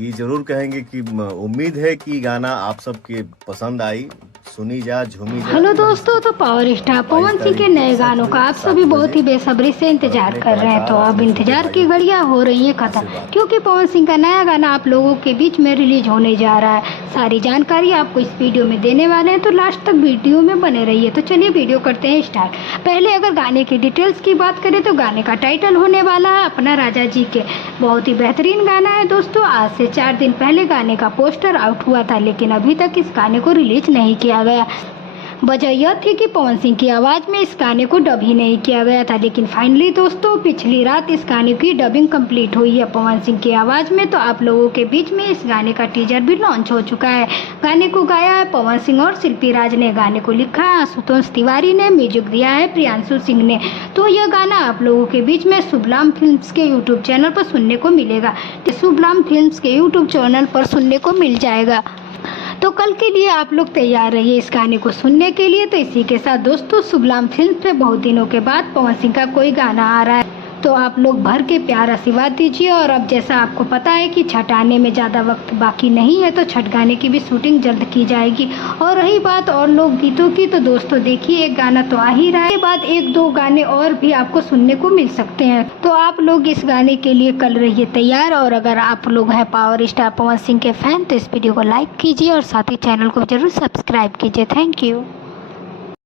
ये जरूर कहेंगे कि उम्मीद है कि गाना आप सबके पसंद आई, सुनी जा, झूमी जा। हेलो दोस्तों, तो पावर स्टार पवन सिंह के नए गानों का आप सभी बहुत ही बेसब्री से इंतजार कर रहे हैं। तो अब इंतजार की घड़ियां हो रही है खत्म, क्योंकि पवन सिंह का नया गाना आप लोगों के बीच में रिलीज होने जा रहा है। सारी जानकारी आपको इस वीडियो में देने वाले हैं, तो लास्ट तक वीडियो में बने रहिए। तो चलिए वीडियो करते हैं स्टार्ट। पहले अगर गाने की डिटेल्स की बात करें तो गाने का टाइटल होने वाला है अपना राजा जी के। बहुत ही बेहतरीन गाना है दोस्तों। आज से 4 दिन पहले गाने का पोस्टर आउट हुआ था, लेकिन अभी तक इस गाने को रिलीज नहीं किया गया। वजह यह थी कि पवन सिंह की आवाज़ में इस गाने को डब ही नहीं किया गया था, लेकिन फाइनली दोस्तों पिछली रात इस गाने की डबिंग कंप्लीट हुई है पवन सिंह की आवाज़ में। तो आप लोगों के बीच में इस गाने का टीजर भी लॉन्च हो चुका है। गाने को गाया है पवन सिंह और शिल्पी राज ने। गाने को लिखा है आशुतोष तिवारी ने, म्यूजिक दिया है प्रियांशु सिंह ने। तो यह गाना आप लोगों के बीच में शुभलाम फिल्म्स के यूट्यूब चैनल पर सुनने को मिलेगा। शुभलाम फिल्म्स के यूट्यूब चैनल पर सुनने को मिल जाएगा। तो कल के लिए आप लोग तैयार रहिए इस गाने को सुनने के लिए। तो इसी के साथ दोस्तों शुभलाम फिल्म पे बहुत दिनों के बाद पवन सिंह का कोई गाना आ रहा है, तो आप लोग भर के प्यार आशीर्वाद दीजिए। और अब जैसा आपको पता है कि छठ आने में ज़्यादा वक्त बाकी नहीं है, तो छठ गाने की भी शूटिंग जल्द की जाएगी। और रही बात और लोक गीतों की, तो दोस्तों देखिए एक गाना तो आ ही रहा है, इसके बाद 1-2 गाने और भी आपको सुनने को मिल सकते हैं। तो आप लोग इस गाने के लिए कल रहिए तैयार। और अगर आप लोग हैं पावर स्टार पवन सिंह के फैन, तो इस वीडियो को लाइक कीजिए और साथ ही चैनल को जरूर सब्सक्राइब कीजिए। Thank you.